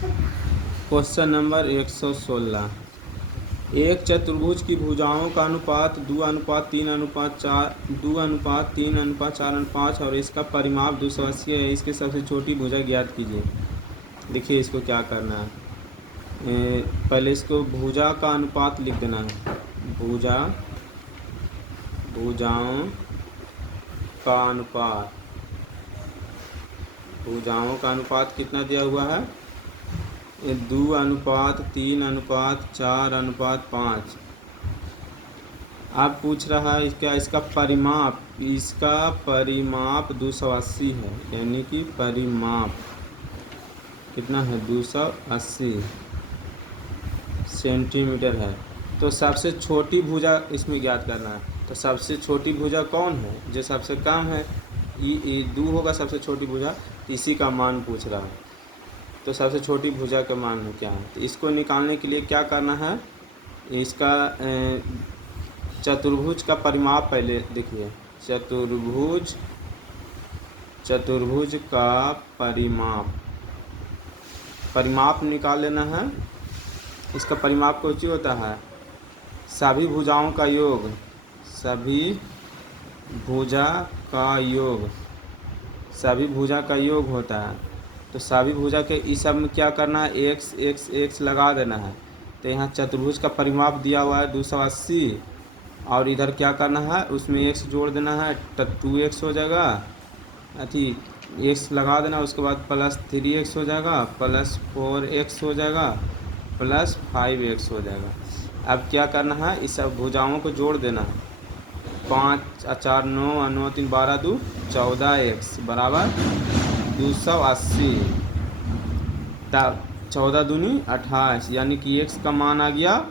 Question number 116। एक चतुर्भुज की भुजाओं का अनुपात 2:3:4 2:3:4:5 और इसका परिमाप 280 है। इसके सबसे छोटी भुजा ज्ञात कीजिए। देखिए इसको क्या करना है, पहले इसको भुजा का अनुपात लिख देना है। भुजाओं का अनुपात कितना दिया हुआ है, 2:3:4:5। आप पूछ रहा है क्या इसका परिमाप 280 है, यानी कि परिमाप कितना है, 280 सेंटीमीटर है। तो सबसे छोटी भुजा इसमें ज्ञात करना है। तो सबसे छोटी भुजा कौन है, जो सबसे कम है, ये 2 होगा सबसे छोटी भुजा, इसी का मान पूछ रहा है। तो सबसे छोटी भुजा का मान क्या है, तो इसको निकालने के लिए क्या करना है, इसका चतुर्भुज का परिमाप पहले देखिए। चतुर्भुज का परिमाप निकाल लेना है। इसका परिमाप कुछ ही होता है, सभी भुजाओं का योग, सभी भुजा का योग होता है। तो सभी भुजा के इस सब में क्या करना है, x लगा देना है। तो यहाँ चतुर्भुज का परिमाप दिया हुआ है 280, और इधर क्या करना है, उसमें x जोड़ देना है, तो 2x हो जाएगा, अथी x लगा देना, उसके बाद प्लस 3x हो जाएगा, प्लस 4x हो जाएगा, प्लस 5x हो जाएगा। अब क्या करना है, इस सब भुजाओं को जोड़ देना है। 5 4 9 9 3 12 2 14x बराबर 280। तब 14 दूनी 28, यानी कि x का मान आ गया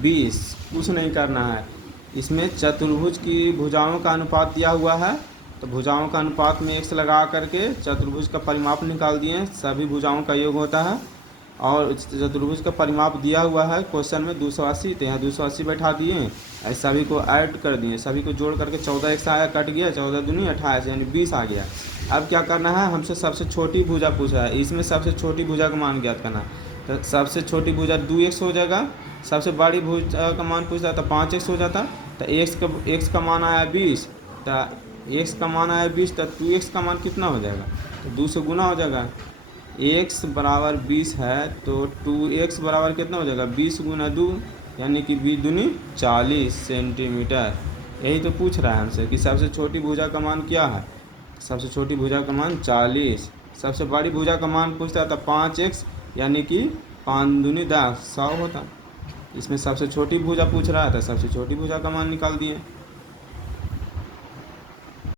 20। कुछ नहीं करना है, इसमें चतुर्भुज की भुजाओं का अनुपात दिया हुआ है, तो भुजाओं का अनुपात में x लगा करके चतुर्भुज का परिमाप निकाल दिए। सभी भुजाओं का योग होता है, और चतुर्भुज का परिमाप दिया हुआ है क्वेश्चन में 280, तो यहाँ 280 बैठा दिए, सभी को ऐड कर दिए, सभी को जोड़ करके 14x आया, कट गया, 14 दूनी 28, यानी 20 आ गया। अब क्या करना है, हमसे सबसे छोटी भुजा पूछा है, इसमें सबसे छोटी भुजा का मान ज्ञात करना है। तो सबसे छोटी भुजा 2x हो जाएगा, सबसे बड़ी भुजा का मान पूछता है तो 5x हो जाता। तो x का मान आया 20, तो x का मान आया 20, तो 2x का मान कितना हो जाएगा, तो 2 से गुना हो जाएगा। x बराबर 20 है, तो 2x बराबर कितना हो जाएगा, 20 गुना 2, यानी कि 20 दूनी 40 सेंटीमीटर। यही तो पूछ रहा है हमसे कि सबसे छोटी भुजा का मान क्या है, सबसे छोटी भुजा का मान 40। सबसे बड़ी भुजा का मान पूछता है तो 5x, यानी कि 5 दूनी 10, 100 होता। इसमें सबसे छोटी भुजा पूछ रहा था, सबसे छोटी भुजा का मान निकाल दिए।